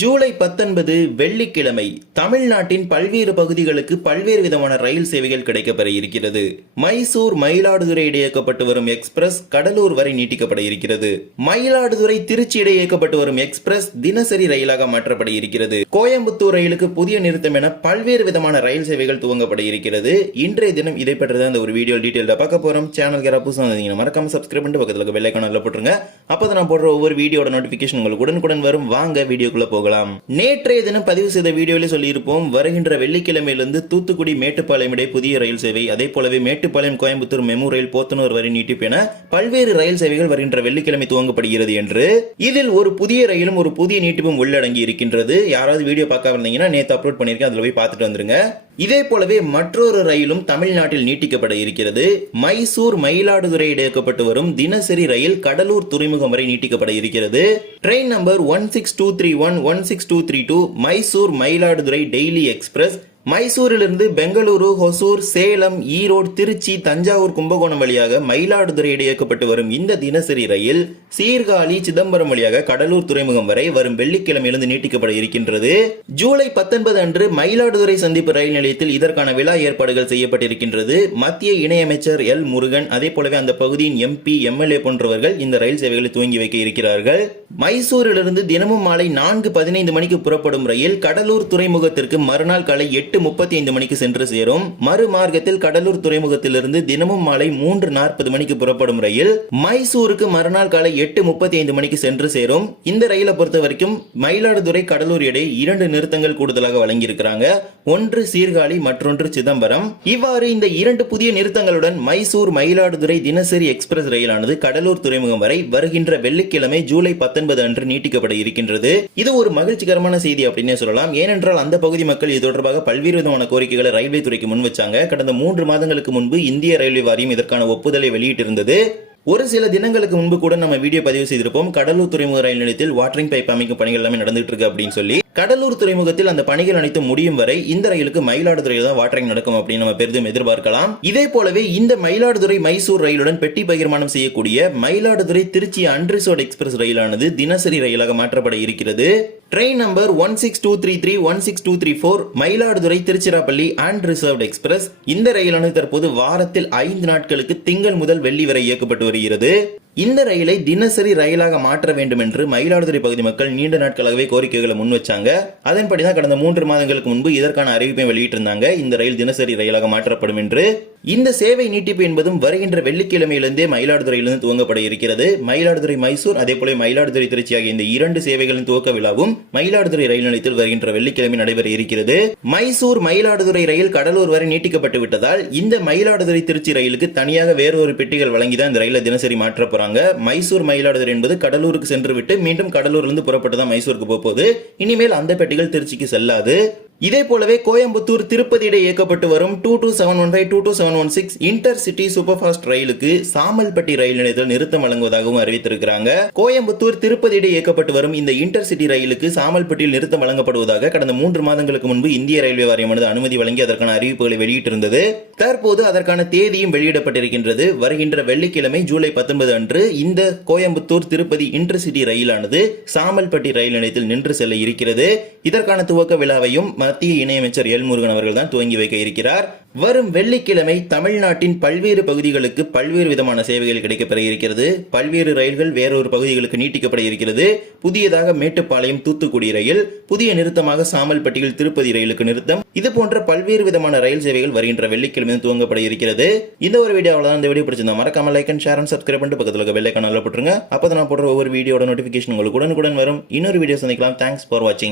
ஜூலை பத்தொன்பது வெள்ளிக்கிழமை தமிழ்நாட்டின் பல்வேறு பகுதிகளுக்கு பல்வேறு விதமான ரயில் சேவைகள் கிடைக்கப்பெற இருக்கிறது. மைசூர் மயிலாடுதுறை இடையே இயக்கப்பட்டு வரும் எக்ஸ்பிரஸ் கடலூர் வரை நீட்டிக்கப்பட இருக்கிறது. மயிலாடுதுறை திருச்சி இடையே இயக்கப்பட்டு வரும் எக்ஸ்பிரஸ் தினசரி ரயிலாக மாற்றப்பட இருக்கிறது. கோயம்புத்தூர் ரயிலுக்கு புதிய நிறுத்தம் என பல்வேறு விதமான ரயில் சேவைகள் துவங்கப்பட இருக்கிறது. இன்றைய தினம் இதை பற்றி அந்த ஒரு வீடியோ டீட்டெயிலாக பார்க்க போறோம். சேனல் யாராவது புதுசாக வந்தீங்கன்னா மறக்காம சப்ஸ்கிரைப் பண்ணிட்டு பக்கத்தில் இருக்க போட்டுருங்க. அப்போ நான் போடுற ஒவ்வொரு வீடியோட நோட்டிஃபிகேஷன் உங்களுக்கு உடனுக்குடன் வரும். வாங்க வீடியோக்குள்ள போகலாம். நேற்றைய தினம் பதிவு செய்த வீடியோவில் சொல்லியிருப்போம் வருகின்ற வெள்ளிக்கிழமையிலிருந்து தூத்துக்குடி மேட்டுப்பாளையம் இடையே புதிய ரயில் சேவை அதே போலவே மேட்டுப்பாளையம் கோயம்புத்தூர் மெமு ரயில் போத்தனூர் வரை நீட்டிப்பு என பல்வேறு ரயில் சேவைகள் வருகின்ற வெள்ளிக்கிழமை துவங்கப்படுகிறது என்று இதில் ஒரு புதிய ரயிலும் ஒரு புதிய நீட்டிப்பும் உள்ளடங்கி இருக்கின்றது. யாராவது வீடியோ பார்க்க வந்தீங்கன்னா நேற்று அப்லோட் பண்ணியிருக்கேன் அதில் போய் பார்த்துட்டு வந்துருங்க. இதே போலவே மற்றொரு ரயிலும் தமிழ்நாட்டில் நீட்டிக்கப்பட இருக்கிறது. மைசூர் மயிலாடுதுறை இடையக்கப்பட்டு வரும் தினசரி ரயில் கடலூர் துறைமுகம் வரை நீட்டிக்கப்பட இருக்கிறது. Train number one six two three one one six two three two Mysore Mayiladuthurai daily express மைசூரிலிருந்து Bengaluru Hosur Salem Erode Trichy Thanjavur Kumbakonam வழியாக மயிலாடுதுறை இடையே இயக்கப்பட்டு வரும் இந்த தினசரி ரயில் சீர்காழி சிதம்பரம் வழியாக கடலூர் துறைமுகம் வரை வரும் வெள்ளிக்கிழமையிலிருந்து நீட்டிக்கப்பட இருக்கின்றது. ஜூலை பத்தொன்பது அன்று மயிலாடுதுறை சந்திப்பு ரயில் நிலையத்தில் இதற்கான விழா ஏற்பாடுகள் செய்யப்பட்டிருக்கின்றது. மத்திய இணையமைச்சர் எல் முருகன் அதே போலவே அந்த பகுதியின் எம்பி எம்எல்ஏ போன்றவர்கள் இந்த ரயில் சேவைகளை துவங்கி வைக்க இருக்கிறார்கள். மைசூரிலிருந்து தினமும் மாலை நான்கு பதினைந்து மணிக்கு புறப்படும் ரயில் கடலூர் துறைமுகத்திற்கு மறுநாள் காலை எட்டு முப்பத்தி ஐந்து மணிக்கு சென்று சேரும். மறுமார்க்கத்தில் கடலூர் துறைமுகத்திலிருந்து தினமும் மாலை மூன்று நாற்பது மணிக்கு புறப்படும் ரயில் மைசூருக்கு மறுநாள் காலை எட்டு முப்பத்தி ஐந்து மணிக்கு சென்று சேரும். இந்த ரயிலை பொறுத்த வரைக்கும் மயிலாடுதுறை கடலூர் இடையே இரண்டு நிறுத்தங்கள் கூடுதலாக வழங்கியிருக்கிறாங்க. ஒன்று சீர்காழி மற்றொன்று சிதம்பரம். இவ்வாறு இந்த இரண்டு புதிய நிறுத்தங்களுடன் மைசூர் மயிலாடுதுறை தினசரி எக்ஸ்பிரஸ் ரயிலானது கடலூர் துறைமுகம் வரை வருகின்ற வெள்ளிக்கிழமை ஜூலை பத்தொன்பது அன்று நீட்டிக்கப்பட இருக்கின்றது. இது ஒரு மகிழ்ச்சிகரமான செய்தி அப்படின்னே சொல்லலாம். ஏனென்றால் அந்த பகுதி மக்கள் இது தொடர்பாக பல்வேறு விதமான கோரிக்கைகளை ரயில்வே துறைக்கு முன் வச்சாங்க. கடந்த மூன்று மாதங்களுக்கு முன்பு இந்திய ரயில்வே வாரியம் இதற்கான ஒப்புதலை வெளியிட்டிருந்தது. ஒரு சில தினங்களுக்கு முன்பு கூட நம்ம வீடியோ பதிவு செய்திருப்போம். கடலூர் துறைமுக ரயில் நிலையத்தில் வாட்டரிங் பைப் அமைக்கும் பணிகள் எல்லாமே நடந்துட்டு இருக்கு அப்படின்னு சொல்லி. கடலூர் துறைமுகத்தில் அந்த பணிகள் அனைத்தும் முடியும் வரை இந்த ரயிலுக்கு மயிலாடுதுறையில் தான் வாட்டரிங் நடக்கும் அப்படின்னு நம்ம பெரிதும் எதிர்பார்க்கலாம். இதே போலவே இந்த மயிலாடுதுறை மைசூர் ரயிலுடன் பெட்டி பகிர்மானம் செய்யக்கூடிய மயிலாடுதுறை திருச்சி அன்ரிசோட் எக்ஸ்பிரஸ் ரயிலானது தினசரி ரயிலாக மாற்றப்பட இருக்கிறது. Train number one six two three three one six two three four Mayiladuthurai Tiruchirappalli and reserved express இந்த ரயிலானது தற்போது வாரத்தில் ஐந்து நாட்களுக்கு திங்கள் முதல் வெள்ளி வரை இயக்கப்பட்டு வருகிறது. இந்த ரயிலை தினசரி ரயிலாக மாற்ற வேண்டும் என்று மயிலாடுதுறை பகுதி மக்கள் நீண்ட நாட்களாகவே கோரிக்கைகளை முன் வச்சாங்க. அதன்படி தான் கடந்த மூன்று மாதங்களுக்கு முன்பு இதற்கான அறிவிப்பை வெளியிட்டிருந்தாங்க. இந்த ரயில் தினசரி ரயிலாக மாற்றப்படும் என்று இந்த சேவை நீட்டிப்பு என்பதும் வருகின்ற வெள்ளிக்கிழமையிலிருந்தே மயிலாடுதுறையிலிருந்து துவங்கப்பட இருக்கிறது. மயிலாடுதுறை மைசூர் அதே போல மயிலாடுதுறை திருச்சி ஆகிய இந்த இரண்டு சேவைகளின் துவக்க விழாவும் மயிலாடுதுறை ரயில் நிலையத்தில் வருகின்ற வெள்ளிக்கிழமை நடைபெற இருக்கிறது. மைசூர் மயிலாடுதுறை ரயில் கடலூர் வரை நீட்டிக்கப்பட்டு விட்டதால் இந்த மயிலாடுதுறை திருச்சி ரயிலுக்கு தனியாக வேறொரு பெட்டிகள் வழங்கி தான் இந்த ரயிலை தினசரி மாற்ற போறாங்க. மைசூர் மயிலாடுதுறை என்பது கடலூருக்கு சென்று விட்டு மீண்டும் கடலூர்லேருந்து புறப்பட்டு தான் மைசூருக்கு போகுது. இனிமேல் அந்த பெட்டிகள் திருச்சிக்கு செல்லாது. இதே போலவே கோயம்புத்தூர் திருப்பதி இடையே இயக்கப்பட்டு வரும் two two seven one five two two seven one six intercity super fast ரயிலுக்கு சாமல்பட்டி ரயில் நிலையத்தில் நிறுத்தம் வழங்குவதாகவும் அறிவித்திருக்கிறாங்க. கோயம்புத்தூர் திருப்பதி இடையே இயக்கப்பட்டு வரும் இந்த இன்டர் சிட்டி ரயிலுக்கு சாமல்பட்டியில் நிறுத்தம் வழங்கப்படுவதாக கடந்த மூன்று மாதங்களுக்கு முன்பு இந்திய ரயில்வே வாரியமானது அனுமதி வழங்கி அதற்கான அறிவிப்புகளை வெளியிட்டிருந்தது. தற்போது அதற்கான தேதியும் வெளியிடப்பட்டிருக்கின்றது. வருகின்ற வெள்ளிக்கிழமை ஜூலை பத்தொன்பது அன்று இந்த கோயம்புத்தூர் திருப்பதி இன்டர் சிட்டி ரயிலானது சாமல்பட்டி ரயில் நிலையத்தில் நின்று செல்ல இருக்கிறது. இதற்கான துவக்க விழாவையும் மத்திய இணையமைச்சர் எல் முருகன் அவர்கள் தான் துவங்கி வைக்க இருக்கிறார். வரும் வெள்ளிக்கிழமை தமிழ்நாட்டின் பல்வேறு பகுதிகளுக்கு பல்வேறு விதமான சேவைகள் கிடைக்கப்பெற இருக்கிறது. பல்வேறு ரயில்கள் வேறொரு பகுதிகளுக்கு நீட்டிக்கப்பட இருக்கிறது. புதியதாக மேட்டுப்பாளையம் தூத்துக்குடி ரயில் புதிய நிறுத்தமாக சாமல்பட்டியில் திருப்பதி ரயிலுக்கு நிறுத்தம். இது போன்ற பல்வேறு விதமான ரயில் சேவைகள் வருகின்ற வெள்ளிக்கிழமை துவங்கப்பட இருக்கிறது. இந்த ஒரு வீடியோவில் தான் இந்த வீடியோ பிடிச்சிருந்தா மறக்காம like and share and subscribe பண்ணிட்டு பக்கத்தில் இருக்க வெள்ளைக்கான போட்டுருங்க. அப்போ நான் போடுற ஒவ்வொரு வீடியோட நோட்டிஃபிகேஷன் உங்களுக்கு உடனுக்குடன் வரும். இன்னொரு வீடியோ சந்திக்கலாம். தேங்க்ஸ் ஃபார் வாட்சிங்